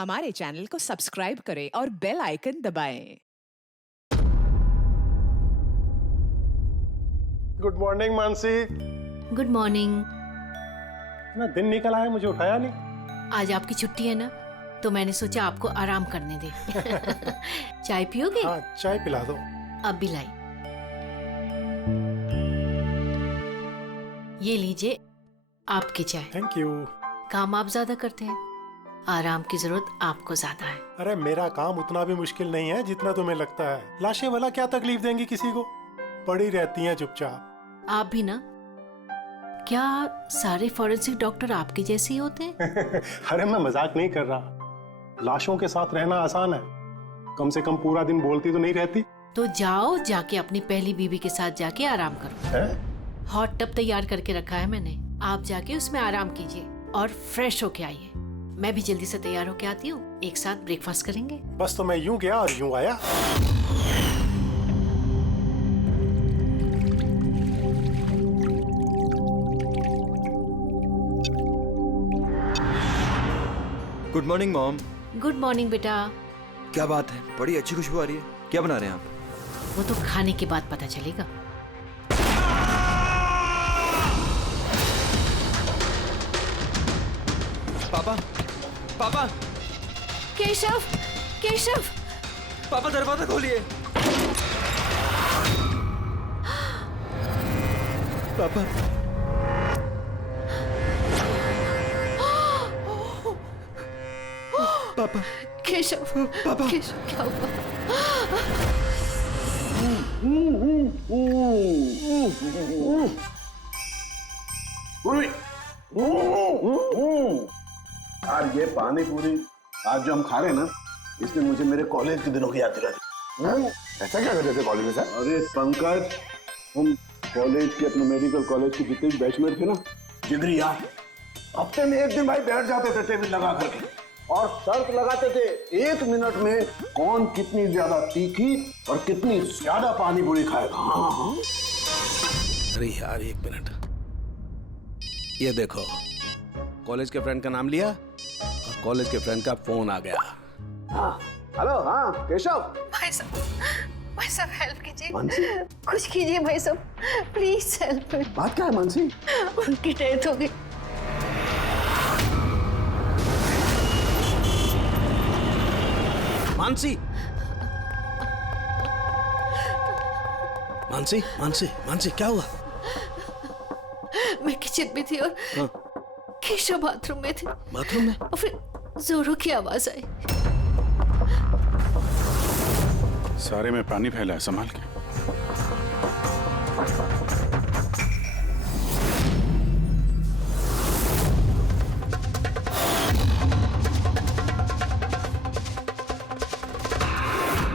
हमारे चैनल को सब्सक्राइब करें और बेल आइकन दबाएं। Good morning Mansi. Good morning. ना दिन निकल आया, मुझे उठाया नहीं। आज आपकी छुट्टी है ना, तो मैंने सोचा आपको आराम करने दे। चाय पियोगे? हाँ, चाय पिला दो। अब भी लाई। ये लीजिए आपकी चाय। Thank you. काम आप ज्यादा करते हैं, आराम की जरूरत आपको ज्यादा है। अरे मेरा काम उतना भी मुश्किल नहीं है जितना तुम्हें लगता है। लाशें भला क्या तकलीफ देंगी किसी को, पड़ी रहती हैं चुपचाप। आप भी ना? क्या सारे फॉरेंसिक डॉक्टर आपके जैसे ही होते हैं? अरे मैं मजाक नहीं कर रहा। लाशों के साथ रहना आसान है, कम से कम पूरा दिन बोलती तो नहीं रहती। तो जाओ, जाके अपनी पहली बीवी के साथ जाके आराम करो। है? हॉट टब तैयार करके रखा है मैंने, आप जाके उसमें आराम कीजिए और फ्रेश होके आइए। मैं भी जल्दी से तैयार होके आती हूँ, एक साथ ब्रेकफास्ट करेंगे। बस तो मैं यूं गया और यूं आया। Good morning mom. Good morning बेटा। क्या बात है, बड़ी अच्छी खुशबू आ रही है। क्या बना रहे हैं आप? वो तो खाने के बाद पता चलेगा। पापा, पापा, केशव, केशव। पापा दरवाजा खोलिए। पापा, पापा, केशव, पापा। केशव क्या हुआ? यार ये पानी पूरी आज जो हम खा रहे हैं ना, इसने मुझे मेरे कॉलेज के दिनों की याद दिला दी। ऐसा क्या करते थे कॉलेज में सर? अरे पंकज, हम कॉलेज के अपने मेडिकल कॉलेज के जितने भी बैचमेट थे ना, जिगरी यार, हफ्ते में एक दिन भाई बैठ जाते थे टेबल लगा करके और शर्त लगाते थे 1 मिनट में कौन कितनी ज्यादा तीखी और कितनी ज्यादा पानी पूरी खाएगा। हाँ हाँ। अरे यार एक मिनट, ये देखो, कॉलेज के फ्रेंड का नाम लिया और कॉलेज के फ्रेंड का फोन आ गया। हाँ हेलो, हाँ केशव। भाई साहब हेल्प कीजिए। मानसी, कुछ कीजिए भाई साहब, प्लीज हेल्प। बात क्या है मानसी? उनकी डेथ हो गई। मानसी, मानसी, मानसी, मानसी, क्या हुआ? मैं किचन में थी और केशव बाथरूम में थे। बाथरूम में? और फिर जोरों की आवाज आई। सारे में पानी फैला है, संभाल के।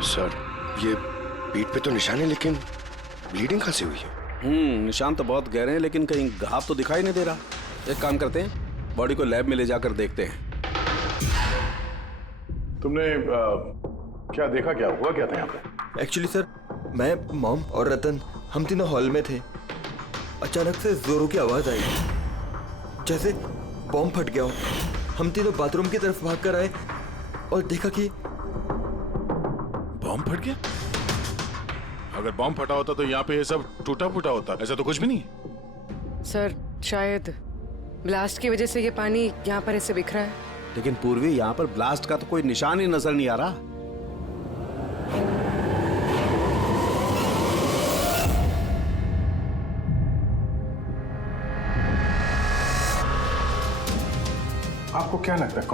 सर, ये पीठ पे तो निशान है, लेकिन ब्लीडिंग कहाँ से हुई है? निशान तो बहुत गहरे हैं, लेकिन कहीं घाव तो दिखाई नहीं दे रहा। एक काम करते हैं, बॉडी को लैब में ले जाकर देखते हैं। तुमने क्या देखा, क्या हुआ, क्या था यहाँ पे? एक्चुअली सर, मैं, मॉम और रतन हम तीनों हॉल में थे। अचानक से जोरों की आवाज आई, जैसे बॉम्ब फट गया हो। हम तीनों बाथरूम की तरफ भाग कर आए और देखा कि बॉम्ब फट गया? अगर बॉम्ब फटा होता तो यहाँ पे ये सब टूटा फूटा होता, ऐसा तो कुछ भी नहीं। सर, शायद ब्लास्ट की वजह से ये पानी यहाँ पर ऐसे बिखरा है। लेकिन पूर्वी, यहाँ पर ब्लास्ट का तो कोई निशान ही नजर नहीं आ रहा। आपको क्या लगता है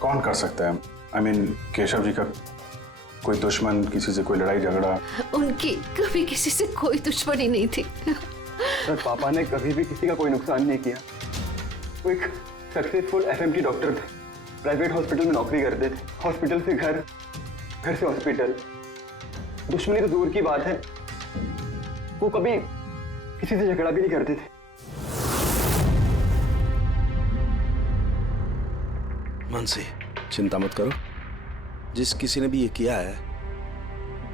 कौन कर सकता है? I mean, केशव जी का कोई दुश्मन, किसी से कोई लड़ाई झगड़ा? उनकी कभी किसी से कोई दुश्मनी नहीं थी। सर, पापा ने कभी भी किसी का कोई नुकसान नहीं किया। वो एक सक्सेसफुल एफएमटी डॉक्टर थे, प्राइवेट हॉस्पिटल में नौकरी करते थे। हॉस्पिटल से घर, घर से हॉस्पिटल। दुश्मनी तो दूर की बात है, वो कभी किसी से झगड़ा भी नहीं करते थे। मानसी, चिंता मत करो, जिस किसी ने भी ये किया है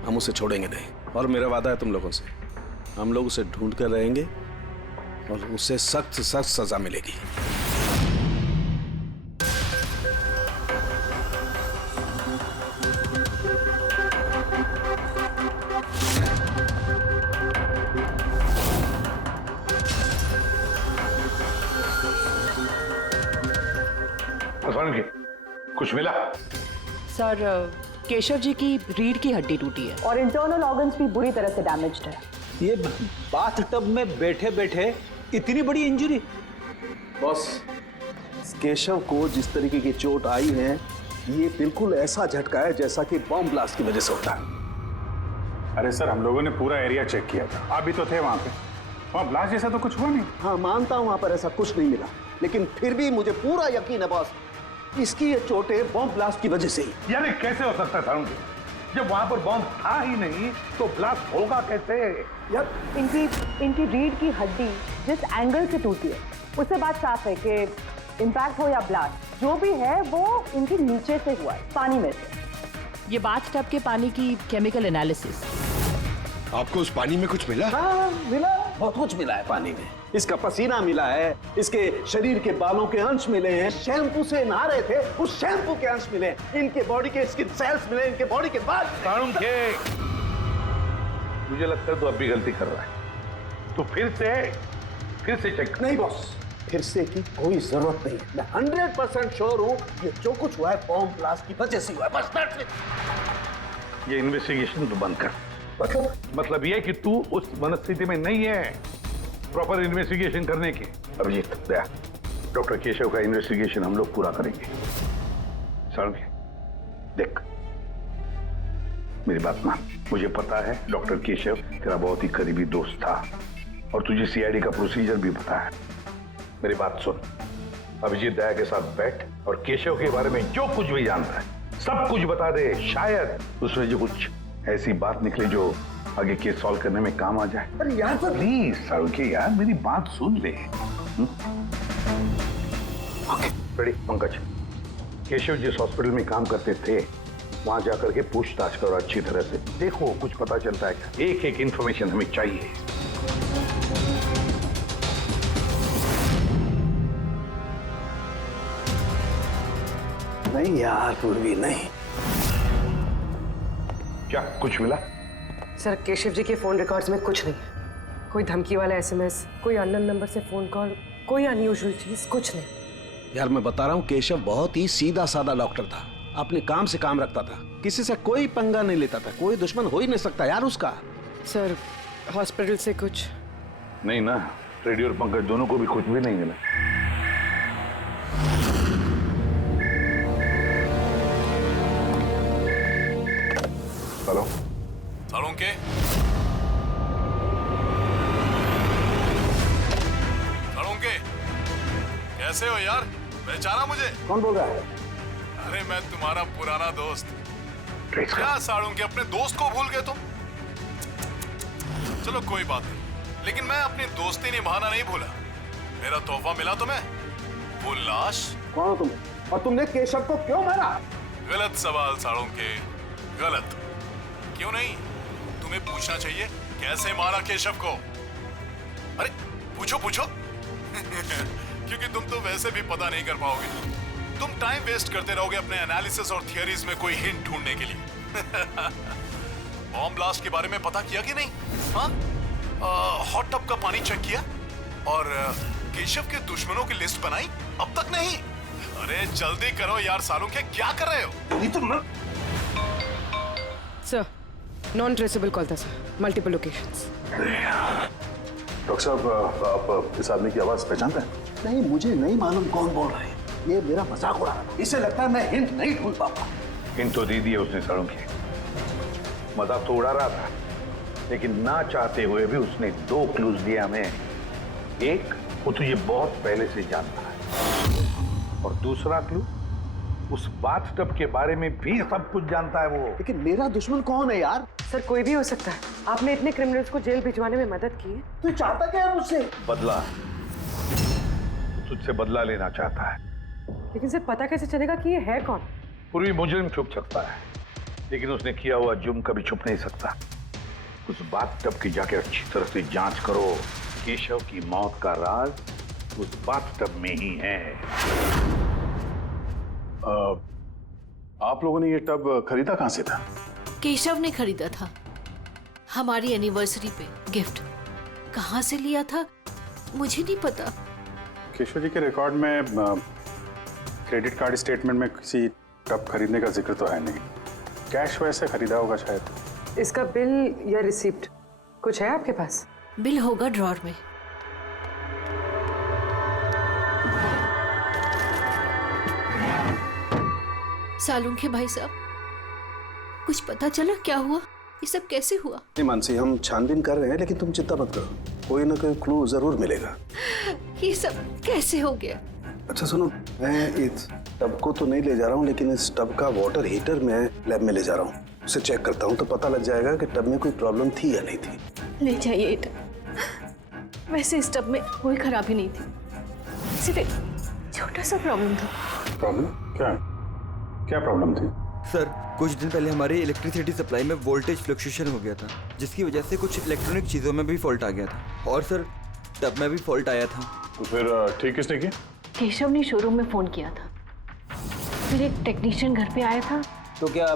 हम उसे छोड़ेंगे नहीं। और मेरा वादा है तुम लोगों से, हम लोग उसे ढूंढ कर रहेंगे और उसे सख्त से सख्त सजा मिलेगी। के कुछ मिला? सर केशव जी की रीढ़ की हड्डी टूटी है और इंटरनल ऑर्गन्स भी बुरी तरह से डैमेज्ड है। ये बाथ टब में बैठे बैठे इतनी बड़ी इंजरी? बॉस, केशव को जिस तरीके की चोट आई है ये बिल्कुल ऐसा झटका है जैसा कि बॉम्ब ब्लास्ट की वजह से होता है। अरे सर, हम लोगों ने पूरा एरिया चेक किया था, आप भी तो थे वहां पे। वहां ब्लास्ट जैसा तो कुछ हुआ नहीं। हाँ मानता हूं वहां पर ऐसा कुछ नहीं मिला, लेकिन फिर भी मुझे पूरा यकीन है बॉस, इसकी ये चोटें बॉम्ब ब्लास्ट की वजह से ही। यार कैसे हो सकता था? जब वहां पर बॉम्ब था ही नहीं तो ब्लास्ट होगा कैसे? यार इनकी रीढ़ की हड्डी जिस एंगल से टूटी है उससे बात साफ है कि इम्पैक्ट हो या ब्लास्ट, जो भी है वो इनके नीचे से हुआ है, पानी में से। ये बाथ टब के पानी की केमिकल एनालिसिस। आपको उस पानी में कुछ मिला? हाँ मिला, बहुत कुछ मिला है पानी में। इसका पसीना मिला है, इसके शरीर के बालों के अंश मिले हैं, शैम्पू से नहा रहे थे उस शैम्पू के अंश मिले, इनके बॉडी के स्किन सेल्स मिले, इनके बॉडी के बाद। मुझे लगता है तो अब भी गलती कर रहा है, तो फिर से चेक। नहीं बॉस, फिर से की कोई जरूरत नहीं है। मैं 100% श्योर हूँ ये जो कुछ हुआ है बॉम्ब ब्लास्ट की वजह से हुआ है, बस that's it। ये इन्वेस्टिगेशन तो बंद कर। मतलब ये कि तू उस मनस्थिति में नहीं है प्रॉपर इन्वेस्टिगेशन करने की। अभिजीत, दया, डॉक्टर केशव का इन्वेस्टिगेशन हम लोग पूरा करेंगे। साळुंखे, देख मेरी बात मान, मुझे पता है डॉक्टर केशव तेरा बहुत ही करीबी दोस्त था और तुझे सीआईडी का प्रोसीजर भी पता है। मेरी बात सुन, अभिजीत दया के साथ बैठ और केशव के बारे में जो कुछ भी जानता है सब कुछ बता दे। शायद उसमें जो कुछ ऐसी बात निकले जो आगे केस सॉल्व करने में काम आ जाए। अरे यार प्लीज साळुंखे यार, मेरी बात सुन ले। Okay ready? पंकज, केशव जिस हॉस्पिटल में काम करते थे वहां जाकर के पूछताछ करो अच्छी तरह से, देखो कुछ पता चलता है क्या। एक एक इंफॉर्मेशन हमें चाहिए। नहीं यार पूर्वी, नहीं। क्या कुछ मिला? सर केशव जी के फोन रिकॉर्ड्स में कुछ नहीं, कोई धमकी वाला एसएमएस, कोई अननोन नंबर से फोन कॉल, कोई अनयूजुअल चीज, कुछ नहीं। यार मैं बता रहा हूँ, केशव बहुत ही सीधा साधा डॉक्टर था, अपने काम से काम रखता था, किसी से कोई पंगा नहीं लेता था, कोई दुश्मन हो ही नहीं सकता यार उसका। सर हॉस्पिटल से कुछ नहीं ना, रेडी और पंकज दोनों को भी कुछ भी नहीं मिला। हेलो साळुंखे, साळुंखे कैसे हो यार? पहचाना मुझे? कौन बोल रहा है? अरे मैं तुम्हारा पुराना दोस्त। क्या साळुंखे, अपने दोस्त को भूल गए तुम? चलो कोई बात नहीं, लेकिन मैं अपनी दोस्ती निभाना नहीं भूला। मेरा तोहफा मिला तुम्हें, वो लाश। कौन हो तुम और तुमने केशव को क्यों मारा? गलत सवाल साळुंखे, गलत। क्यों नहीं? तुम्हें पूछना चाहिए कैसे मारा केशव को। अरे पूछो पूछो। क्योंकि तुम तो वैसे भी पता नहीं कर पाओगे, तुम टाइम वेस्ट करते रहोगे अपने एनालिसिस और थियरीज में कोई हिंट ढूंढने के लिए। बॉम्ब ब्लास्ट के बारे में पता किया कि नहीं? हाँ, हॉट टब का पानी चेक किया और केशव के दुश्मनों की लिस्ट बनाई? अब तक नहीं? अरे जल्दी करो यार साळुंखे, क्या कर रहे हो? सर नॉन ट्रेसेबल कॉल था सर, मल्टीपल लोकेशंस। डॉक्टर साहब, आप इस आदमी की आवाज पहचानते हैं? नहीं, मुझे नहीं मालूम कौन बोल रहा है, ये मेरा मजाक उड़ा रहा है। इसे लगता है मैं हिंट नहीं ढूंढ पाऊंगा। हिंट तो दे दिया उसने साळुंखे, मजाक तो उड़ा रहा था, लेकिन ना चाहते हुए भी उसने 2 क्लूज दिया हमें। एक, वो तुझे बहुत पहले से जानता है, और दूसरा क्लू, उस बाथटब के बारे में भी सब कुछ जानता है वो। लेकिन मेरा दुश्मन कौन है यार? सर कोई भी हो सकता है, आपने इतने क्रिमिनल्स को जेल भिजवाने में मदद की है। तू चाहता क्या है मुझसे? बदला, तुझसे बदला लेना चाहता है। लेकिन सर पता कैसे चलेगा कि ये है कौन? पूर्वी मुजरिम छुप सकता है, लेकिन उसने किया हुआ जुर्म कभी छुप नहीं सकता। उस बाथटब की जाके अच्छी तरह से जांच करो, केशव की मौत का राज उस बाथटब में ही है। आप लोगों ने ये टब खरीदा कहां से था? केशव ने खरीदा था हमारी एनिवर्सरी पे गिफ्ट। कहां से लिया था मुझे नहीं पता। केशव जी के रिकॉर्ड में क्रेडिट कार्ड स्टेटमेंट में किसी टब खरीदने का जिक्र तो है नहीं। कैश वैसे खरीदा होगा शायद। इसका बिल या रिसिप्ट कुछ है आपके पास? बिल होगा ड्रॉर में। सालुंखे भाई साहब, कुछ पता चला क्या हुआ? ये सब कैसे हुआ? नहीं मानसी, हम छानबीन कर रहे हैं, लेकिन तुम चिंता मत करो, कोई ना कोई क्लू जरूर मिलेगा। ये सब कैसे हो गया? अच्छा सुनो, मैं इस टब को तो नहीं ले जा रहा हूँ, लेकिन इस टब का वाटर हीटर मैं लैब में ले जा रहा हूँ। उसे चेक करता हूँ तो पता लग जाएगा कि टब में कोई प्रॉब्लम थी या नहीं थी। ले जाइए टब। वैसे इस टब में कोई खराबी नहीं थी, सिर्फ एक छोटा सा प्रॉब्लम था। प्रॉब्लम क्या? क्या प्रॉब्लम थी? सर, कुछ दिन पहले हमारी इलेक्ट्रिसिटी सप्लाई में वोल्टेज फ्लक्चुएशन हो गया था, जिसकी वजह से कुछ इलेक्ट्रॉनिक चीज़ों में भी फॉल्ट आ गया था। और सर, टब में भी फॉल्ट आया था। तो फिर ठीक किसने किया? केशव ने शोरूम में फोन किया था, फिर एक टेक्नीशियन घर पे आया था। तो क्या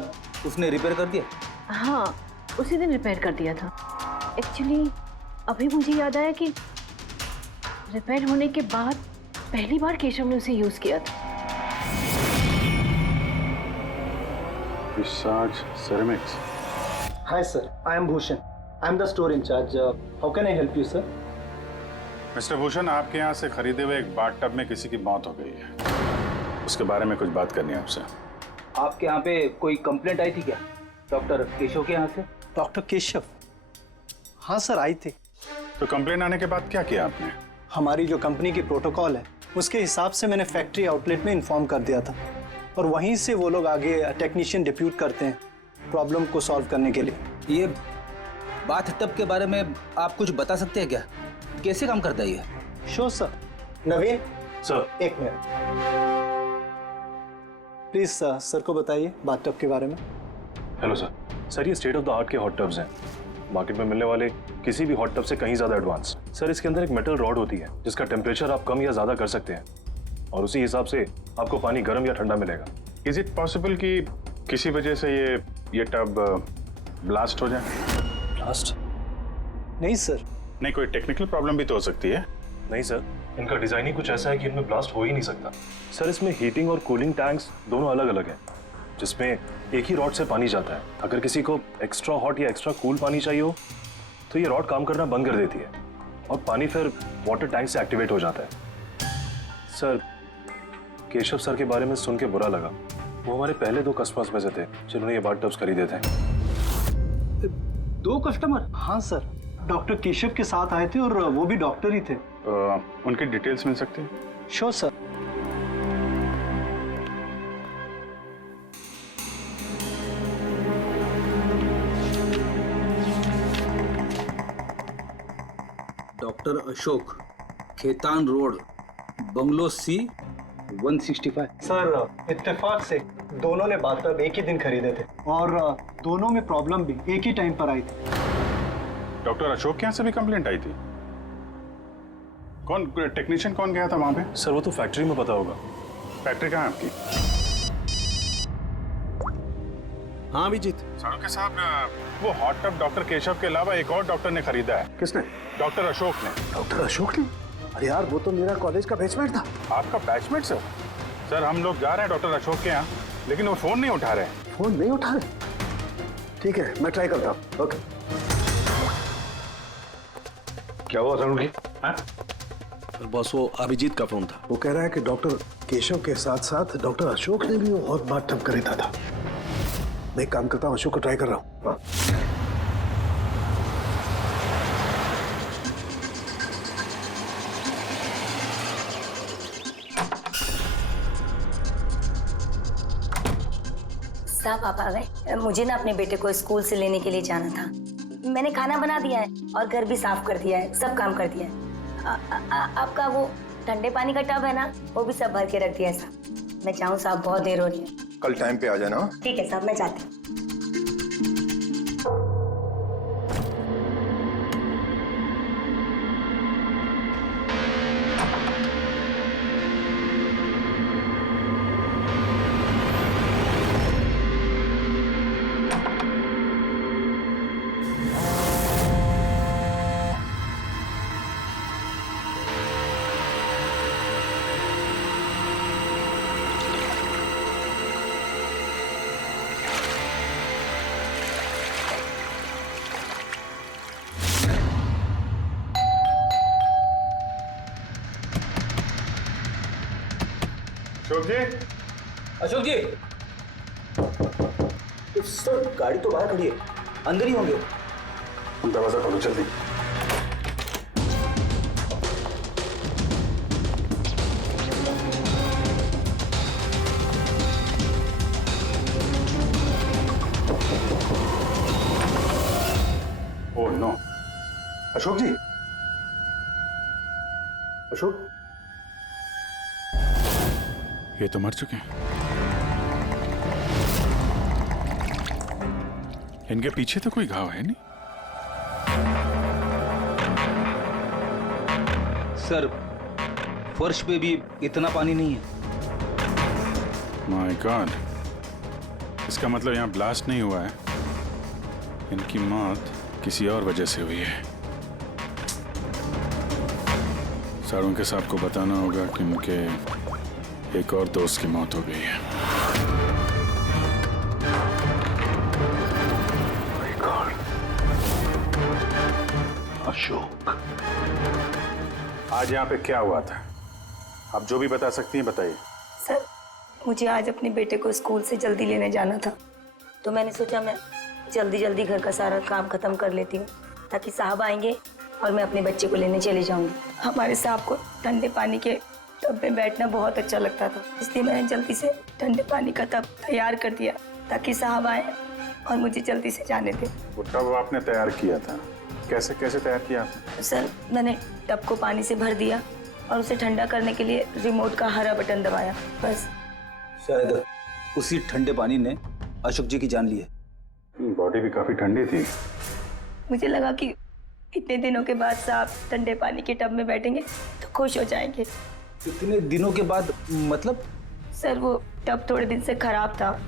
उसने रिपेयर कर दिया? हाँ, उसी दिन रिपेयर कर दिया था। एक्चुअली अभी मुझे याद आया कि रिपेयर होने के बाद पहली बार केशव ने उसे यूज किया था। Visage ceramics. Hi sir, I am Bhushan. I am the store in charge. How can I help you sir? Mister Bhushan, आपके यहाँ से खरीदे हुए एक बाथ टब में किसी की मौत हो गई है। उसके बारे में कुछ बात करनी है आपसे। आपके यहाँ पे कोई कंप्लेंट आई थी क्या डॉक्टर केशव के यहाँ से? डॉक्टर केशव? हाँ सर, आई थी। तो कंप्लेंट आने के बाद क्या किया आपने? हमारी जो कंपनी की प्रोटोकॉल है उसके हिसाब से मैंने फैक्ट्री आउटलेट में इन्फॉर्म कर दिया था, और वहीं से वो लोग आगे टेक्नीशियन डिप्यूट करते हैं प्रॉब्लम को सॉल्व करने के लिए। ये बाथ टब के बारे में आप कुछ बता सकते हैं क्या? कैसे काम करता है ये? Sure sir. नवीन सर, एक मिनट प्लीज सर को बताइए बाथ टब के बारे में। Hello sir. सर, ये स्टेट ऑफ द आर्ट के हॉट टब्स हैं, मार्केट में मिलने वाले किसी भी हॉट टब से कहीं ज़्यादा एडवांस। सर, इसके अंदर एक मेटल रॉड होती है जिसका टेम्परेचर आप कम या ज़्यादा कर सकते हैं, और उसी हिसाब से आपको पानी गर्म या ठंडा मिलेगा। इज इट पॉसिबल कि किसी वजह से ये टब ब्लास्ट हो जाए? ब्लास्ट? नहीं सर। नहीं, कोई टेक्निकल प्रॉब्लम भी तो हो सकती है। नहीं सर, इनका डिजाइन ही कुछ ऐसा है कि इनमें ब्लास्ट हो ही नहीं सकता। सर, इसमें हीटिंग और कूलिंग टैंक्स दोनों अलग अलग हैं, जिसमें एक ही रॉड से पानी जाता है। अगर किसी को एक्स्ट्रा हॉट या एक्स्ट्रा कूल पानी चाहिए हो तो ये रॉड काम करना बंद कर देती है और पानी फिर वाटर टैंक से एक्टिवेट हो जाता है। सर, केशव सर के बारे में सुन के बुरा लगा। वो हमारे पहले 2 कस्टमर्स में से थे जिन्होंने ये बाथ टब्स खरीदे थे। 2 कस्टमर? हाँ सर, डॉक्टर केशव के साथ आए थे और वो भी डॉक्टर ही थे। उनकी डिटेल्स मिल सकती है? Sure sir. Doctor Ashok, Khetan road, bungalow C 165। Sir, इत्तेफाक से दोनों ने बाथ टब एक ही दिन खरीदे थे और दोनों में प्रॉब्लम भी एक ही टाइम पर आई थी। डॉक्टर अशोक के यहाँ से भी कंप्लेंट आई थी? कौन टेक्नीशियन कौन गया था वहां पे? सर, वो तो फैक्ट्री में पता होगा। फैक्ट्री कहाँ है आपकी? हाँ अभिजीत। सालुंखे साहब, वो हॉट टब डॉक्टर केशव के अलावा एक और डॉक्टर ने खरीदा है। किसने? डॉक्टर अशोक ने। डॉक्टर अशोक ने? अरे यार, वो तो मेरा कॉलेज का बैचमेट था। आपका बैचमेट सर? सर, हम लोग जा रहे हैं डॉक्टर अशोक के यहाँ, लेकिन वो फोन नहीं उठा रहे। फोन नहीं उठा रहे? ठीक है, मैं ट्राई करता हूँ। ओके। क्या हुआ सालुंखे? बस वो अभिजीत का फोन था। वो कह रहा है कि डॉक्टर केशव के साथ साथ डॉक्टर अशोक ने भी वो और बाथ टब खरीदा था। मैं एक काम करता हूँ, अशोक को ट्राई कर रहा हूँ। साहब, आप आ गए? मुझे ना अपने बेटे को स्कूल से लेने के लिए जाना था। मैंने खाना बना दिया है और घर भी साफ कर दिया है, सब काम कर दिया है। आपका वो ठंडे पानी का टब है ना, वो भी सब भर के रख दिया है साहब। मैं चाहूँ साहब, बहुत देर हो रही है। कल टाइम पे आ जाना। ठीक है साहब, मैं जाती हूँ। अशोक जी, अशोक जी, सर गाड़ी तो बाहर खड़ी है, अंदर ही होंगे। दरवाजा खोलो जल्दी। ओह नो, अशोक जी, अशोक, ये तो मर चुके हैं। इनके पीछे तो कोई घाव है नहीं। सर फर्श पे भी इतना पानी नहीं है। माय गॉड, इसका मतलब यहाँ ब्लास्ट नहीं हुआ है, इनकी मौत किसी और वजह से हुई है। सारों के साहब को बताना होगा कि उनके एक और दोस्त की मौत हो गई है। अशोक, आज यहाँ पे क्या हुआ था? आप जो भी बता सकती हैं बताइए। सर, मुझे आज अपने बेटे को स्कूल से जल्दी लेने जाना था, तो मैंने सोचा मैं जल्दी जल्दी घर का सारा काम खत्म कर लेती हूँ ताकि साहब आएंगे और मैं अपने बच्चे को लेने चली जाऊंगी। हमारे साहब को ठंडे पानी के टब में बैठना बहुत अच्छा लगता था, इसलिए मैंने जल्दी से ठंडे पानी का टब तैयार कर दिया ताकि साहब आए और मुझे जल्दी से जाने दें। वो टब आपने तैयार किया था, कैसे कैसे तैयार किया? सर, मैंने टब को पानी से भर दिया और उसे ठंडा करने के लिए रिमोट का हरा बटन दबाया, बस। शायद उसी ठंडे पानी ने अशोक जी की जान ली है। बॉडी भी काफी ठंडी थी। मुझे लगा कि इतने दिनों के बाद साहब ठंडे पानी के टब में बैठेंगे तो खुश हो जाएंगे। इतने दिनों के बाद मतलब? सर, वो टब थोड़े दिन से खराब था,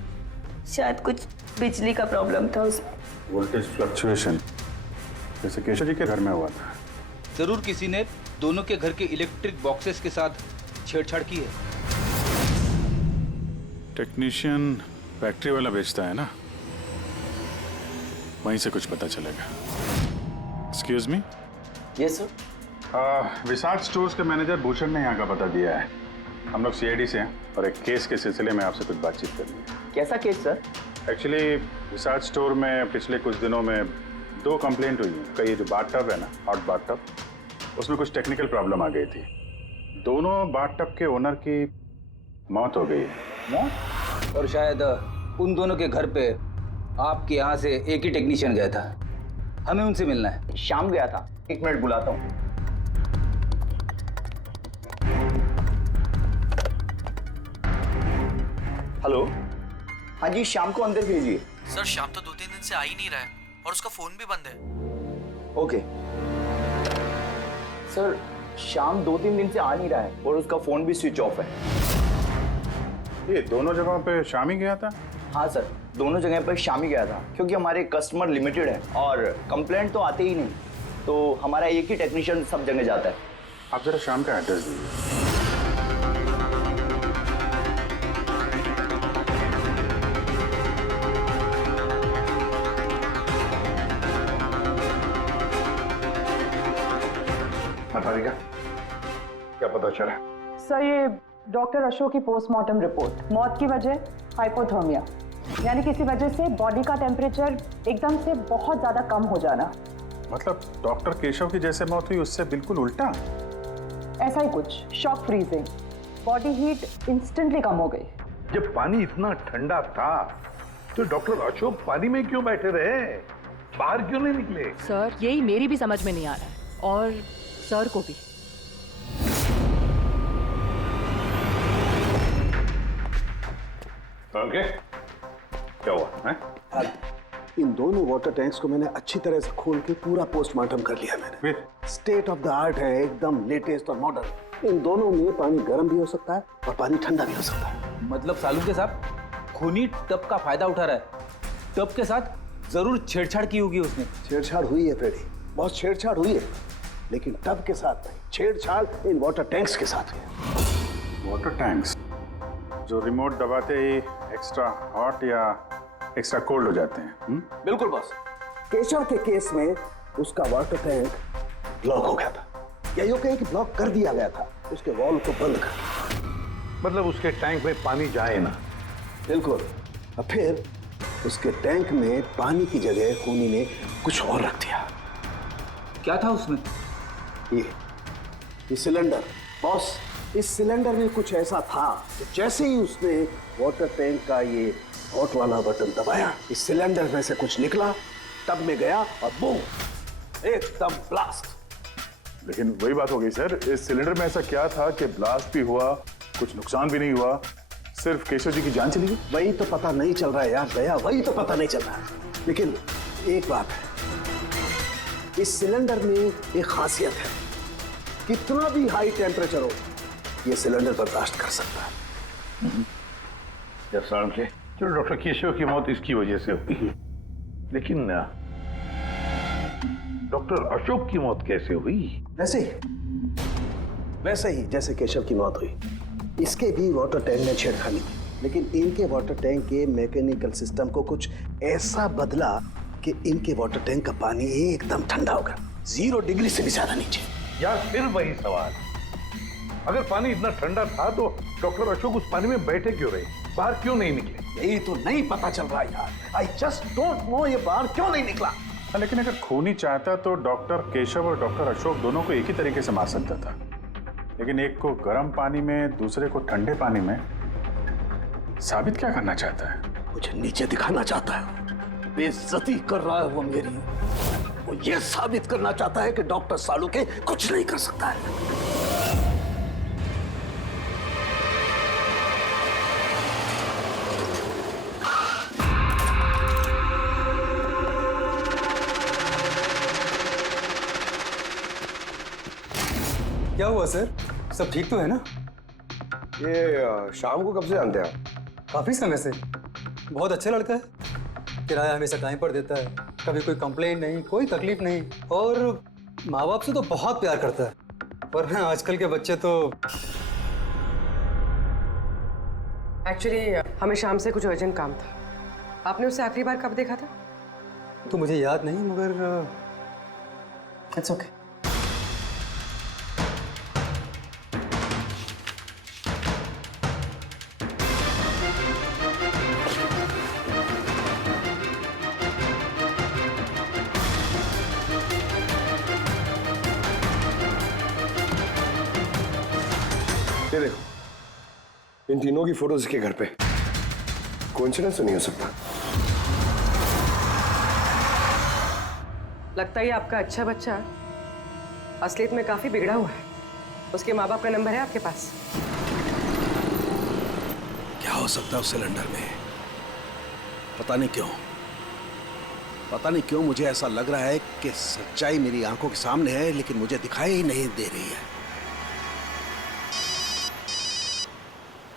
शायद कुछ बिजली का प्रॉब्लम था उसमें। वोल्टेज फ्लक्चुएशन, जैसे केशव जी के घर में हुआ था। जरूर किसी ने दोनों के घर के इलेक्ट्रिक बॉक्सेस के साथ छेड़छाड़ की है। टेक्नीशियन फैक्ट्री वाला बेचता है ना, वहीं से कुछ पता चलेगा। Excuse me. Yes sir. Vishal stores के मैनेजर भूषण ने यहाँ का पता दिया है। हम लोग सीआईडी से हैं और एक केस के सिलसिले में आपसे कुछ बातचीत करनी है। कैसा केस सर? एक्चुअली विशाल स्टोर में पिछले कुछ दिनों में 2 कंप्लेंट हुई हैं। कई जो बाथ टब है ना, हॉट बाथ टब, उसमें कुछ टेक्निकल प्रॉब्लम आ गई थी। दोनों बाथ टब के ओनर की मौत हो गई है। मौत? और शायद उन दोनों के घर पे आपके यहाँ से एक ही टेक्नीशियन गया था। हमें उनसे मिलना है। शाम गया था, 1 मिनट बुलाता हूँ। हेलो, हाँ जी, शाम को अंदर भेजिए। सर, शाम तो 2-3 दिन से आ ही नहीं रहा है और उसका फोन भी बंद है। ओके सर, शाम 2-3 दिन से आ नहीं रहा है और उसका फोन भी स्विच ऑफ है। ये दोनों जगहों पे शाम ही गया था? हाँ सर, दोनों जगह पर शाम ही गया था, क्योंकि हमारे कस्टमर लिमिटेड है और कंप्लेंट तो आते ही नहीं, तो हमारा एक ही टेक्नीशियन सब जगह जाता है। आप जरा शाम का एड्रेस दीजिए। क्या पता चला? सर, ये डॉक्टर अशोक की पोस्टमार्टम रिपोर्ट, मौत की वजह हाइपोथर्मिया, यानी किसी वजह से बॉडी का टेम्परेचर एकदम से बहुत ज्यादा कम हो जाना। मतलब डॉक्टर केशव की जैसे मौत हुई उससे बिल्कुल उल्टा? ऐसा ही कुछ, shock freezing, body heat instantly कम हो गई। जब पानी इतना ठंडा था तो डॉक्टर अशोक पानी में क्यों बैठे रहे, बाहर क्यों नहीं निकले? सर, यही मेरी भी समझ में नहीं आ रहा है और सर को भी। ओके, क्या हुआ है? इन दोनों वाटर टैंक्स को मैंने अच्छी तरह से खोल के पूरा पोस्टमार्टम कर लिया मैंने। स्टेट ऑफ द आर्ट है, एकदम लेटेस्ट और मॉडर्न। इन दोनों में पानी गर्म भी हो सकता है और पानी ठंडा भी हो सकता है। मतलब सालू के साथ खूनी टब का फायदा उठा रहा है। टब के साथ जरूर छेड़छाड़ की होगी उसने। छेड़छाड़ हुई है फ्रेडी, बहुत छेड़छाड़ हुई है, लेकिन टब के साथ नहीं, छेड़छाड़ इन वाटर टैंक्स के साथ है। वाटर टैंक्स जो रिमोट दबाते ही एक्स्ट्रा हॉट या एक्स्ट्रा कोल्ड हो जाते हैं। बिल्कुल बॉस। केशव के केस में उसका वाटर टैंक ब्लॉक हो गया था, या यूं कहें कि ब्लॉक कर दिया गया था, उसके वॉल को बंद कर। मतलब उसके टैंक में पानी जाए ना। बिल्कुल। और फिर उसके टैंक में पानी की जगह खूनी ने कुछ और रख दिया। क्या था उसमें? ये सिलेंडर। बॉस, इस सिलेंडर में कुछ ऐसा था कि जैसे ही उसने वाटर टैंक का ये हॉट वाला बटन दबाया, इस सिलेंडर में से कुछ निकला, टब में गया और बूम, एकदम ब्लास्ट। लेकिन वही बात हो गई सर, इस सिलेंडर में ऐसा क्या था कि ब्लास्ट भी हुआ, कुछ नुकसान भी नहीं हुआ, सिर्फ केशव जी की जान चली गई? वही तो पता नहीं चल रहा है यार दया, वही तो पता नहीं चल रहा है। लेकिन एक बात है, इस सिलेंडर में एक खासियत है, कितना भी हाई टेम्परेचर हो ये सिलेंडर बर्दाश्त कर सकता है। चलो डॉक्टर केशव की मौत इसकी वजह से हुई, लेकिन डॉक्टर अशोक की मौत कैसे हुई? वैसे ही जैसे केशव की मौत हुई। इसके भी वाटर टैंक में छेड़खानी की, लेकिन इनके वाटर टैंक के मैकेनिकल सिस्टम को कुछ ऐसा बदला कि इनके वाटर टैंक का पानी एकदम ठंडा हो गया, 0 डिग्री से भी ज्यादा नीचे। यार फिर वही सवाल, अगर पानी इतना ठंडा था तो डॉक्टर अशोक उस पानी में बैठे क्यों रहे, बाहर क्यों नहीं निकले? यही तो नहीं पता चल रहा यार। आई जस्ट डोंट नो ये बाहर क्यों नहीं निकला। लेकिन अगर खूनी चाहता तो डॉक्टर केशव और डॉक्टर अशोक दोनों को एक ही तरीके से मार सकता था, लेकिन एक को गर्म पानी में, दूसरे को ठंडे पानी में। साबित क्या करना चाहता है? मुझे नीचे दिखाना चाहता है, बेइज्जती कर रहा है वो मेरी। वो ये साबित करना चाहता है कि डॉक्टर सालुके कुछ नहीं कर सकता है। क्या हुआ सर? सब ठीक तो है ना? ये शाम को कब से जानते हैं आप? काफी समय से। बहुत अच्छा लड़का है, किराया हमेशा टाइम पर देता है, कभी कोई कंप्लेंट नहीं, कोई तकलीफ नहीं, और माँ बाप से तो बहुत प्यार करता है। पर हाँ, आजकल के बच्चे तो। एक्चुअली हमें शाम से कुछ अर्जेंट काम था। आपने उसे आखिरी बार कब देखा था? तो मुझे याद नहीं, मगर इट्स ओके। ये देखो, इन तीनों की फोटोज इसके घर पे। कोइंसिडेंस तो नहीं हो सकता। लगता है आपका अच्छा बच्चा असलियत में काफी बिगड़ा हुआ है। उसके माँ बाप का नंबर है आपके पास? क्या हो सकता है उस सिलेंडर में? पता नहीं क्यों मुझे ऐसा लग रहा है कि सच्चाई मेरी आंखों के सामने है, लेकिन मुझे दिखाई नहीं दे रही है।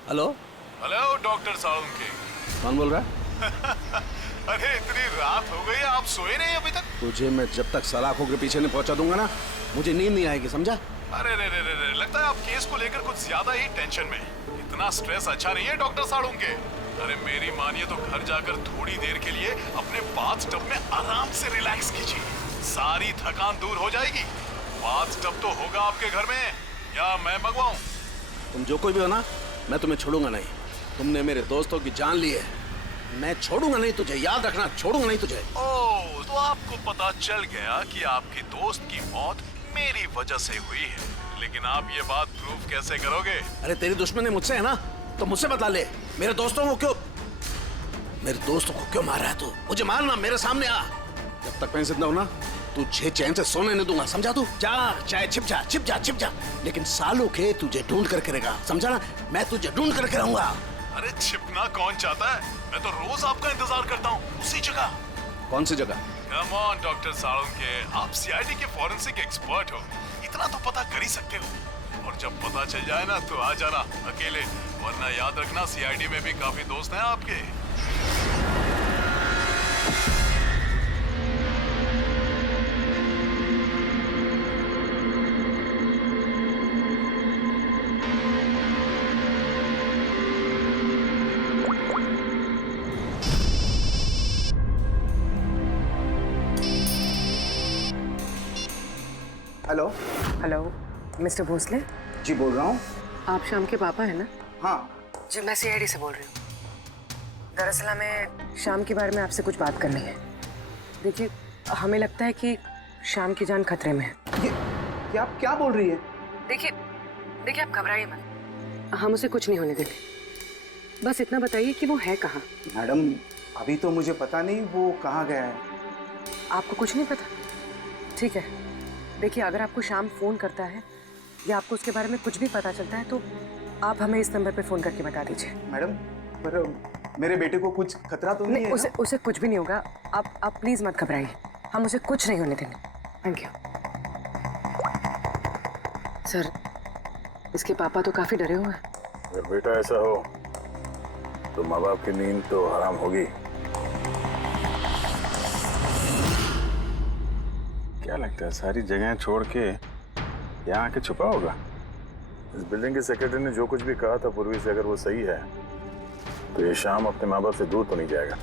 Hello doctor Salunke. कौन बोल रहा है? अरे इतनी रात हो गई, आप सोए नहीं अभी तक? तुझे मैं जब तक सलाखों के पीछे नहीं पहुंचा दूंगा ना, मुझे नींद नहीं आएगी, समझा? अरे रे, लगता है आप केस को लेकर कुछ ज्यादा ही टेंशन में। इतना स्ट्रेस अच्छा नहीं है डॉक्टर सालुंके। अरे मेरी मानिए तो घर जाकर थोड़ी देर के लिए अपने बाथटब में आराम से रिलैक्स कीजिए, सारी थकान दूर हो जाएगी। बाथटब तो होगा आपके घर में, या मैं मंगवाऊं? तुम जो कोई भी हो ना, मैं तुम्हें छोड़ूंगा नहीं। तुमने मेरे दोस्तों की जान ली है, मैं छोड़ूंगा नहीं तुझे, याद रखना, छोड़ूंगा नहीं तुझे। ओह, तो आपको पता चल गया कि आपकी दोस्त की मौत मेरी वजह से हुई है, लेकिन आप ये बात प्रूव कैसे करोगे? अरे तेरी दुश्मनी मुझसे है ना, तो मुझसे बता ले। मेरे दोस्तों को क्यों मार रहा है तू? मुझे मारना, मेरे सामने आ। जब तक मैं जिंदा हूं ना, तुझे चैन से सोने नहीं दूंगा, समझा? तू जा, चाहे छिप जा, लेकिन सालों के तुझे ढूंढ करके रहेगा, समझा ना? मैं तुझे ढूंढ करके रहूंगा। अरे छिपना कौन चाहता है? मैं तो रोज आपका इंतजार करता हूँ, उसी जगह। कौन सी जगह? कम ऑन डॉक्टर सालुंके, आप सीआईडी के फॉरेंसिक एक्सपर्ट हो, इतना तो पता कर ही सकते हो। और जब पता चल जाए ना तो आ जाना अकेले, वरना याद रखना सीआईडी में भी काफी दोस्त हैं आपके। Hello, mister Bhosle. जी बोल रहा हूँ। आप शाम के पापा है ना? हाँ जी, मैं सीआईडी से बोल रही हूँ। दरअसल हमें शाम के बारे में आपसे कुछ बात करनी है। देखिए, हमें लगता है कि शाम की जान खतरे में है। ये आप क्या बोल रही है? देखिए आप घबराइए मत, हम उसे कुछ नहीं होने देंगे। बस इतना बताइए कि वो है कहाँ। मैडम, अभी तो मुझे पता नहीं वो कहाँ गया है। आपको कुछ नहीं पता? ठीक है, देखिए अगर आपको शाम फोन करता है या आपको उसके बारे में कुछ भी पता चलता है तो आप हमें इस नंबर पे फोन करके बता दीजिए। मैडम, पर मेरे बेटे को कुछ खतरा तो नहीं है? उसे कुछ भी नहीं होगा। आप प्लीज मत घबराइए, हम उसे कुछ नहीं होने देंगे। Thank you sir. इसके पापा तो काफी डरे हुए हैं। अगर बेटा ऐसा हो तो माँ बाप की नींद तो हराम होगी। क्या लगता है सारी जगह छोड़ के यहाँ आके छुपा होगा? इस बिल्डिंग के सेक्रेटरी ने जो कुछ भी कहा था पूर्वी से, अगर वो सही है तो ये शाम अपने माँ बाप से दूर तो नहीं जाएगा।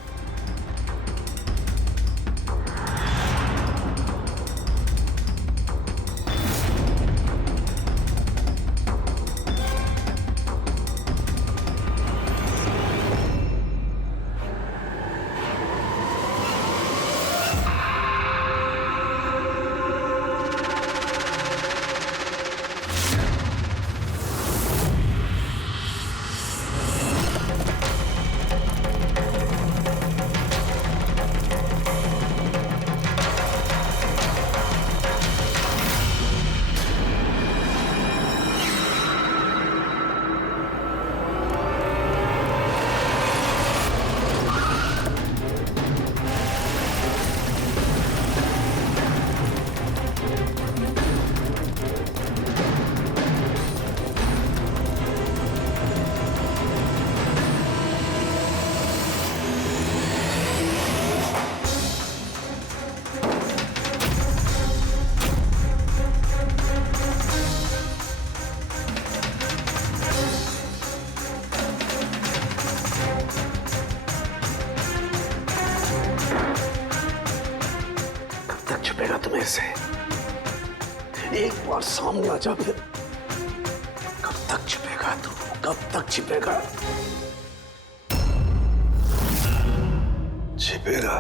छुपेगा तुम्हें से? एक बार सामने आ जा, फिर कब तक छुपेगा तू? कब तक छिपेगा? छिपेगा।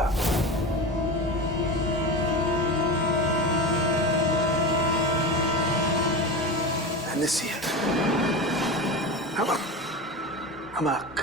Anicia. Hamak.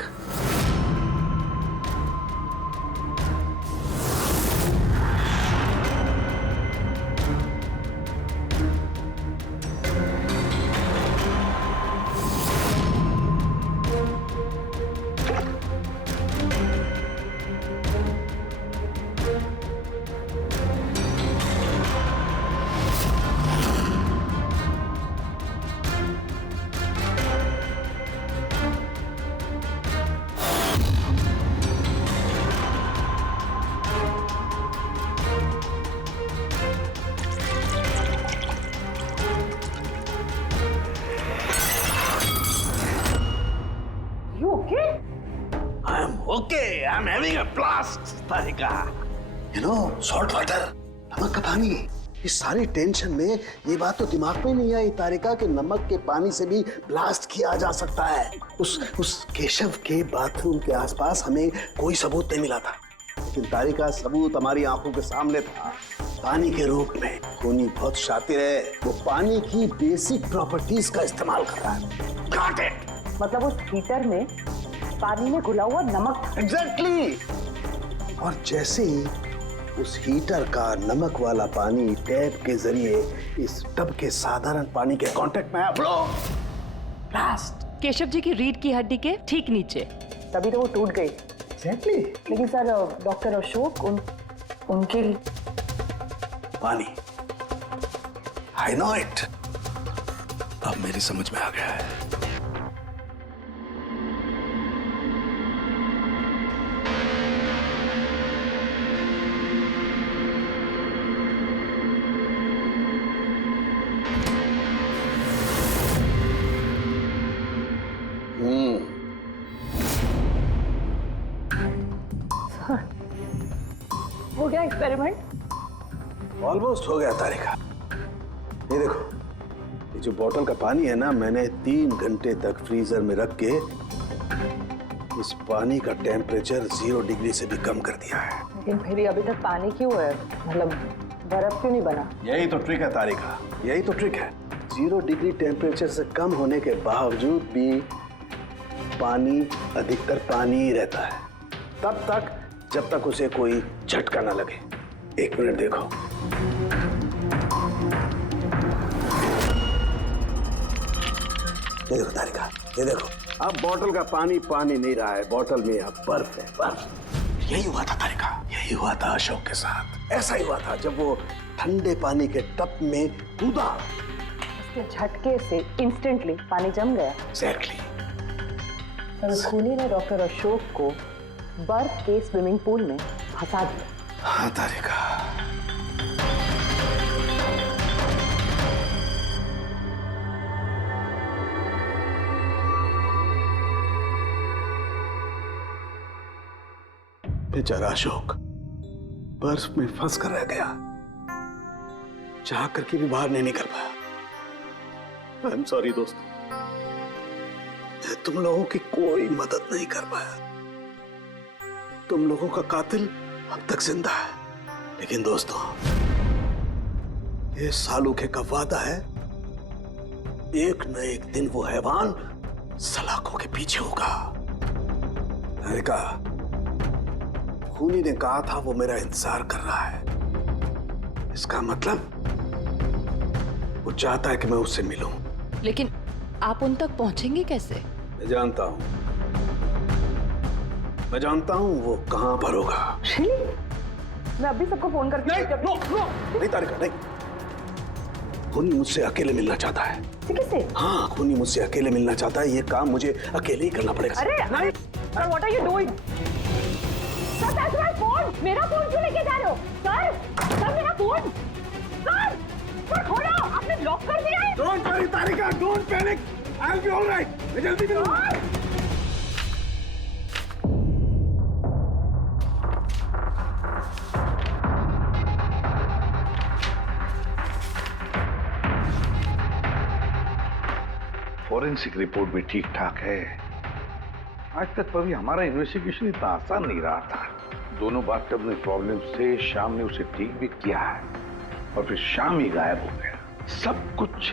Okay, I'm having a blast, Tarika. You know, salt water, नमक का पानी। इस सारी टेंशन में ये बात तो दिमाग में नहीं आई तारिका कि नमक के पानी से भी ब्लास्ट किया जा सकता है। उस केशव के बाथरूम के आसपास हमें कोई सबूत नहीं मिला था, लेकिन तारिका सबूत हमारी आंखों के सामने था, पानी के रूप में। खूनी बहुत शातिर है, वो पानी की बेसिक प्रॉपर्टीज का इस्तेमाल कर रहा है। Got it? मतलब उस हीटर में पानी में घुला हुआ नमक। एग्जैक्टली। और जैसे ही उस हीटर का नमक वाला पानी टैप के जरिए इस टब के साधारण पानी के कांटेक्ट में आया, ब्लास्ट। केशव जी की रीढ़ की हड्डी के ठीक नीचे, तभी तो वो टूट गई। एग्जैक्टली। लेकिन सर डॉक्टर अशोक उनके पानी, आई नो इट। अब मेरी समझ में आ गया है। हो गया एक्सपेरिमेंट? ऑलमोस्ट हो गया तारिका। ये देखो, ये जो बोतल का पानी है ना, मैंने 3 घंटे तक फ्रीजर में रख के इस पानी का टेम्परेचर 0 डिग्री से भी कम कर दिया है। लेकिन फिर ये अभी तक पानी क्यों है? मतलब बर्फ क्यों नहीं बना? यही तो ट्रिक है तारिका, यही तो ट्रिक है। 0 डिग्री टेम्परेचर से कम होने के बावजूद भी पानी अधिकतर पानी ही रहता है, तब तक जब तक उसे कोई झटका ना लगे। 1 मिनट देखो। ये देखो तारिका, ये देखो, अब बोतल का पानी पानी नहीं रहा है, बोतल में अब बर्फ है, बर्फ। यही हुआ था तारिका, यही हुआ था अशोक के साथ। ऐसा ही हुआ था जब वो ठंडे पानी के टब में कूदा। उसके झटके से इंस्टेंटली पानी जम गया। एग्जैक्टली। खूनी ने डॉक्टर अशोक को बर्फ के स्विमिंग पूल में फंसा दिया। हाँ तारिका। बेचारा अशोक बर्फ में फंस कर रह गया, चाह करके भी बाहर नहीं निकल पाया। आई एम सॉरी दोस्तों, मैं तुम लोगों की कोई मदद नहीं कर पाया। तुम लोगों का कातिल अब तक जिंदा है, लेकिन दोस्तों ये सालूखे का वादा है, एक न एक दिन वो हैवान सलाखों के पीछे होगा। मैंने कहा, खूनी ने कहा था वो मेरा इंतजार कर रहा है, इसका मतलब वो चाहता है कि मैं उससे मिलूं। लेकिन आप उन तक पहुंचेंगे कैसे? मैं जानता हूं, मैं जानता हूं वो कहां पर होगा। मैं अभी सबको फोन करके नहीं तारिका, नहीं। खूनी मुझसे अकेले मिलना चाहता है। किससे? हाँ, खूनी मुझसे अकेले मिलना चाहता है। ये काम मुझे अकेले ही करना पड़ेगा। अरे नहीं, what are you doing? Sir, that's my phone. मेरा फोन क्यों लेके जा रहे हो? सर, मेरा फोन। सर खोलो, आपने लॉक कर दिया है। Don't worry Tarika, don't panic, I will be alright. मैं जल्दी मिलूंगा। फॉरेंसिक रिपोर्ट भी ठीक ठाक है। आज तक कभी हमारा इन्वेस्टिगेशन इतना आसान नहीं रहा था। दोनों बाथटब में प्रॉब्लम से शाम ने उसे ठीक भी किया है और फिर शाम ही गायब हो गया। सब कुछ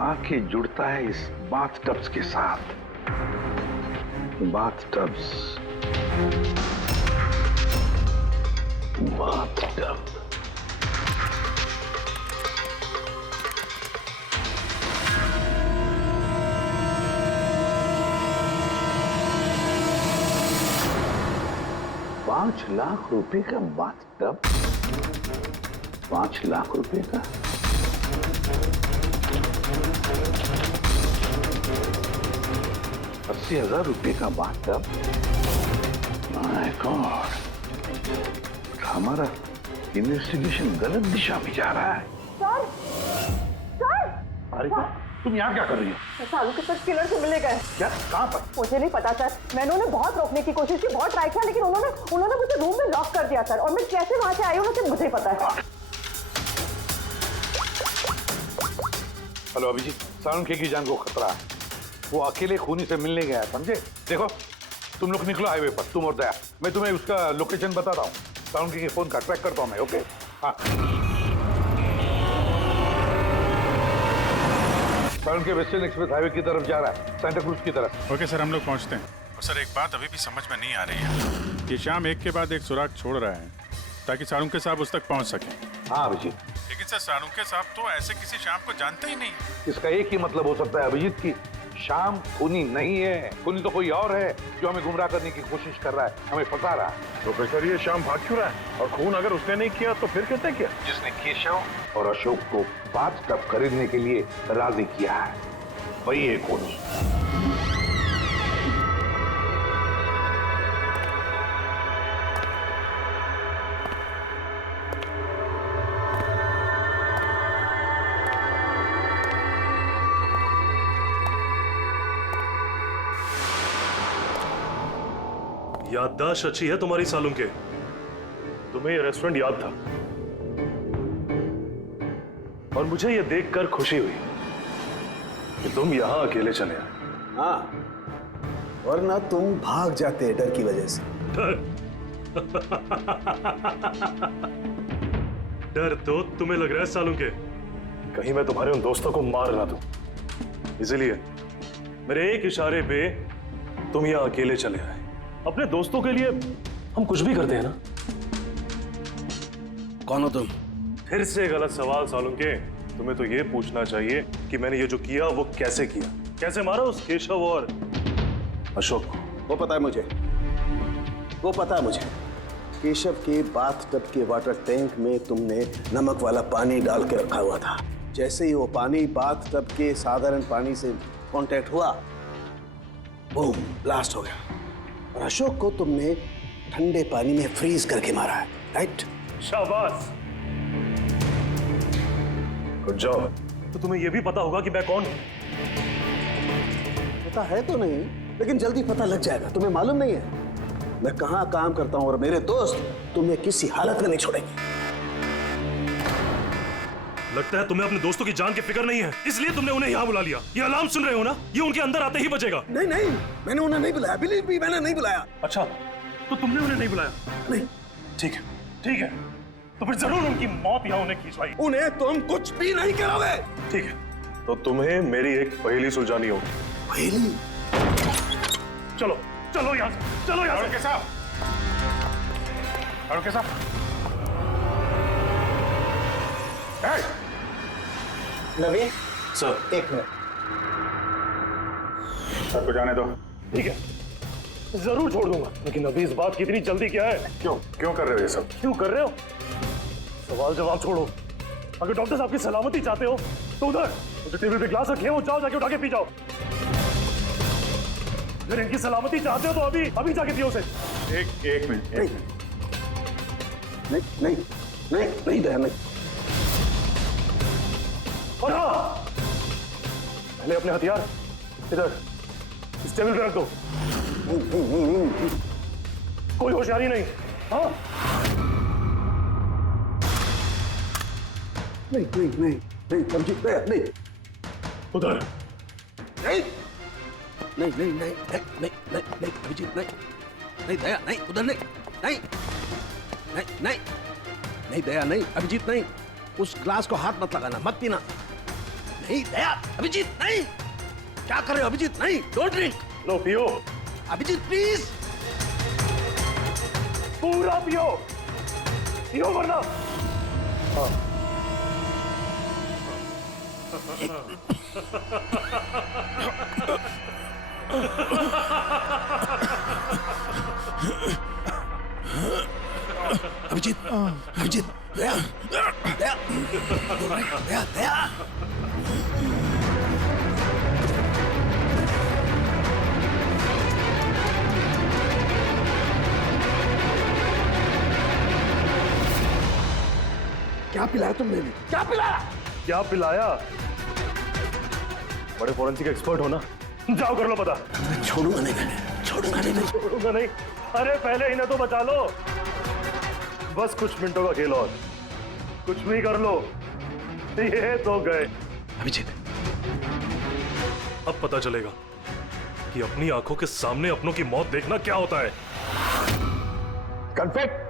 आके जुड़ता है इस बाथटब्स के साथ। बाथटब्स, बाथटब। ₹5,00,000 का बाथटब, 5 लाख रुपए का। ₹80,000 का बाथटब। माय गॉड, हमारा इन्वेस्टिगेशन गलत दिशा में जा रहा है। सर, अरे तुम यहाँ क्या कर रही हो? सालू के साथ किलर से मिले गए। क्या? कहाँ पर? मुझे नहीं पता सर, मैंने उन्हें बहुत रोकने की कोशिश की, बहुत ट्राई किया, लेकिन उन्होंने मुझे रूम में लॉक कर दिया सर। और मैं कैसे वहां से आई हूँ मुझे मुझे पता है। हेलो अभिजीत, सालुंखे की जान को खतरा है। वो अकेले खूनी से मिलने गया है, समझे? देखो तुम लोग निकलो हाईवे पर, तुम और दया। मैं तुम्हें उसका लोकेशन बताता हूँ। सालुंखे के फोन का ट्रैक करता हूँ मैं। ओके? हाँ, सालुंखे वेस्टर्न एक्सप्रेस हाईवे की तरफ जा रहा है, सेंटा क्रूज की तरफ। ओके सर, हम लोग पहुंचते हैं। और सर एक बात अभी भी समझ में नहीं आ रही है कि शाम एक के बाद एक सुराग छोड़ रहा है ताकि सालुंखे साहब उस तक पहुंच सके। हाँ अभिजीत, लेकिन सर सालुंखे साहब तो ऐसे किसी शाम को जानते ही नहीं। इसका एक ही मतलब हो सकता है अभिजीत की शाम खूनी नहीं है। खूनी तो कोई और है जो हमें गुमराह करने की कोशिश कर रहा है, हमें फंसा रहा है। प्रोफेसर ये शाम भाग क्यों रहा है? और खून अगर उसने नहीं किया तो फिर किसने किया? जिसने केशव और अशोक को बाथटब खरीदने के लिए राजी किया है, वही है खूनी। याददाश्त अच्छी है तुम्हारी सालुंखे। तुम्हें ये रेस्टोरेंट याद था और मुझे ये देखकर खुशी हुई तुम यहाँ अकेले चले आए? हाँ, वरना तुम भाग जाते डर की वजह से। डर तो तुम्हें लग रहा है सालों के, कहीं मैं तुम्हारे उन दोस्तों को मार ना दूं, इसलिए मेरे एक इशारे पे तुम यहाँ अकेले चले आए। अपने दोस्तों के लिए हम कुछ भी करते हैं ना। कौन हो तुम? फिर से गलत सवाल सालुंके। तुम्हें तो ये पूछना चाहिए कि मैंने ये जो किया वो कैसे किया, कैसे मारा उस केशव और अशोक को। वो पता है मुझे, वो पता है मुझे। केशव के बाथ टब के वाटर टैंक में तुमने नमक वाला पानी डाल के रखा हुआ था। जैसे ही वो पानी बाथ टब के साधारण पानी से कांटेक्ट हुआ, बूम, ब्लास्ट हो गया। और अशोक को तुमने ठंडे पानी में फ्रीज करके मारा है, राइट? शाबाश, गुड जॉब। तो तुम्हें यह भी पता होगा कि मैं कौन हूं? पता है तो नहीं, लेकिन जल्दी पता लग जाएगा। तुम्हें मालूम नहीं है मैं कहां काम करता हूं, और मेरे दोस्त तुम्हें किसी हालत में नहीं छोड़ेंगे। लगता है तुम्हें अपने दोस्तों की जान की फिक्र नहीं है, इसलिए तुमने उन्हें यहाँ बुला लिया। ये अलार्म सुन रहे हो ना, ये उनके अंदर आते ही बजेगा। नहीं नहीं, मैंने उन्हें नहीं बुलाया, बिलीव मी, मैंने नहीं बुलाया। अच्छा, तो तुमने उन्हें नहीं बुलाया? नहीं। ठीक है, ठीक है, तो फिर जरूर उनकी मौत यहाँ उन्हें खींचवाई। उन्हें तुम कुछ भी नहीं करोगे। ठीक है, तो तुम्हें मेरी एक पहेली सुलझानी होगी। पहेली? चलो चलो यहाँ से, चलो यहाँ से। साहब, अरुण साहब, नवीन सर, एक मिनट। सबको जाने दो। ठीक है, जरूर छोड़ दूंगा, लेकिन अभी इस बात की इतनी जल्दी क्या है? क्यों कर रहे हो ये सब? क्यों कर रहे हो? सवाल जवाब छोड़ो। अगर डॉक्टर साहब की सलामती चाहते हो तो उधर जो टेबल पे ग्लास रखे हैं वो जाओ, जाके उठा के पी जाओ। अगर इनकी सलामती चाहते हो तो अभी अभी जाके पियो उसे। एक मिनट। नहीं नहीं नहीं नहीं दया, नहीं। और हाँ, पहले अपने हथियार इधर इस टेबल पे रख दो। कोई होशियारी नहीं। हाँ, नहीं नहीं नहीं नहीं, समझी? नहीं उधर नहीं नहीं नहीं नहीं नहीं नहीं नहीं, अभिजीत नहीं नहीं, दया नहीं, उधर नहीं नहीं नहीं नहीं नहीं, दया नहीं, अभिजीत नहीं, उस ग्लास को हाथ मत लगाना, मत पीना। नहीं दया, अभिजीत नहीं, क्या कर रहे हो अभिजीत? नहीं, डोंट ड्रिंक। लो पियो अभिजीत, प्लीज। पूरा पियो, पियो वरना। हाँ। अभिजीत, अभिजीत, दया दया दया दया। क्या पिलाया तुमने? क्या पिलाया? क्या पिलाया? बड़े फॉरेंसिक एक्सपर्ट हो ना, जाओ कर लो पता। छोड़ूंगा नहीं, मैं छोड़ूंगा नहीं, छोड़ूंगा नहीं। अरे पहले इन्हें तो बचा लो, बस कुछ मिनटों का खेल और, कुछ भी कर लो। ये तो गए। अभिजीत, अब पता चलेगा कि अपनी आंखों के सामने अपनों की मौत देखना क्या होता है। कन्फेक्ट।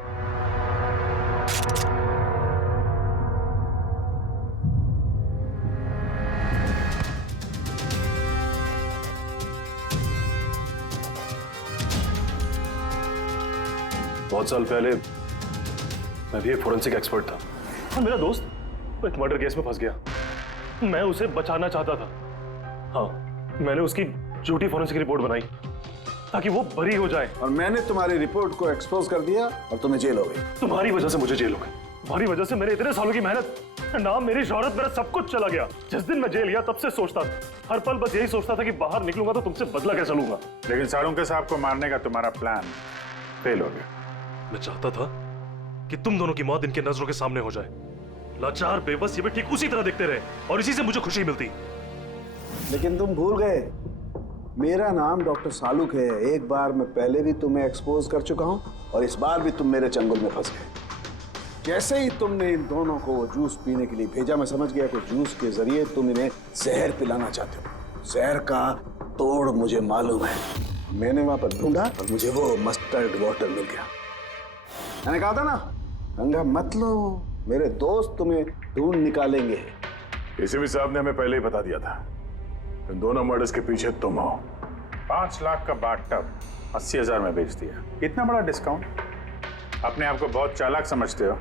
बहुत साल पहले मैं भी एक फोरेंसिक एक्सपर्ट था, और मेरा दोस्त एक मर्डर केस में फंस गया। मैं उसे बचाना चाहता था। हाँ, मैंने उसकी झूठी फोरेंसिक रिपोर्ट बनाई ताकि वो बरी हो जाए। और मैंने तुम्हारी रिपोर्ट को एक्सपोज कर दिया और तुम्हें जेल हो गई। तुम्हारी वजह से मुझे जेल हो गई। तुम्हारी वजह से मेरे इतने सालों की मेहनत, नाम, मेरी शोहरत, मेरा सब कुछ चला गया। जिस दिन मैं जेल गया तब से सोचता था, हर पल बस यही सोचता था कि बाहर निकलूंगा तो तुमसे बदला कैसे लूंगा। लेकिन सालुंके साहब को मारने का तुम्हारा प्लान फेल हो गया। मैं चाहता था कि तुम दोनों की मौत इनके नजरों के सामने हो जाए। लाचार बेबस ये भी ठीक उसी तरह देखते रहे और इसी से मुझे खुशी मिलती। लेकिन तुम भूल गए, मेरा नाम डॉक्टर सालुक है। एक बार मैं पहले भी तुम्हें एक्सपोज कर चुका हूं और इस बार भी तुम मेरे चंगुल में फंस गए। जैसे ही तुमने इन दोनों को वो जूस पीने के लिए भेजा, मैं समझ गया कि जूस के जरिए तुम इन्हें जहर पिलाना चाहते हो। जहर का तोड़ मुझे मालूम है। मैंने वहां पर ढूंढा और मुझे वो मस्टर्ड वाटर मिल गया। मैंने कहा था ना, पंगा मत लो, मेरे दोस्त तुम्हें ढूंढ निकालेंगे। एसीपी साहब ने हमें पहले ही बता दिया था, इन दोनों मर्डर्स के पीछे तुम हो। 5 लाख का बाथटब 80,000 में बेच दिया। इतना बड़ा डिस्काउंट? अपने आप को बहुत चालाक समझते हो,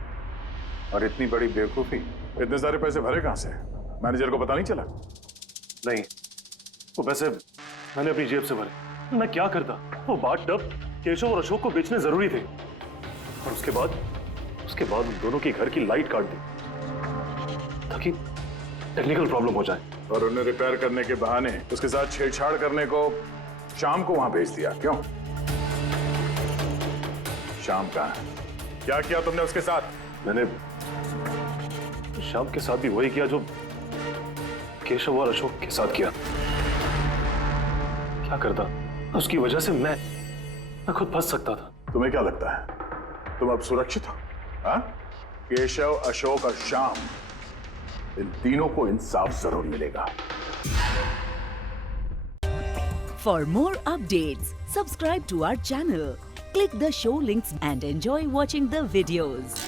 और इतनी बड़ी बेवकूफी। इतने सारे पैसे भरे कहां से? मैनेजर को पता नहीं चला? नहीं, वो पैसे मैंने अपनी जेब से भरे। मैं क्या करता? वो बाथटब केशव और अशोक को बेचने जरूरी थे, और उसके बाद उन दोनों के घर की लाइट काट दी ताकि टेक्निकल प्रॉब्लम हो जाए, और उन्हें रिपेयर करने के बहाने उसके साथ छेड़छाड़ करने को शाम को वहां भेज दिया। क्यों? शाम कहां है? क्या किया तुमने उसके साथ? मैंने शाम के साथ भी वही किया जो केशव और अशोक के साथ किया। क्या करता? उसकी वजह से मैं खुद फंस सकता था। तुम्हें क्या लगता है तुम अब सुरक्षित हो? हाँ? केशव, अशोक और श्याम, इन तीनों को इंसाफ जरूर मिलेगा। For more updates, subscribe to our channel, click the show links and enjoy watching the videos.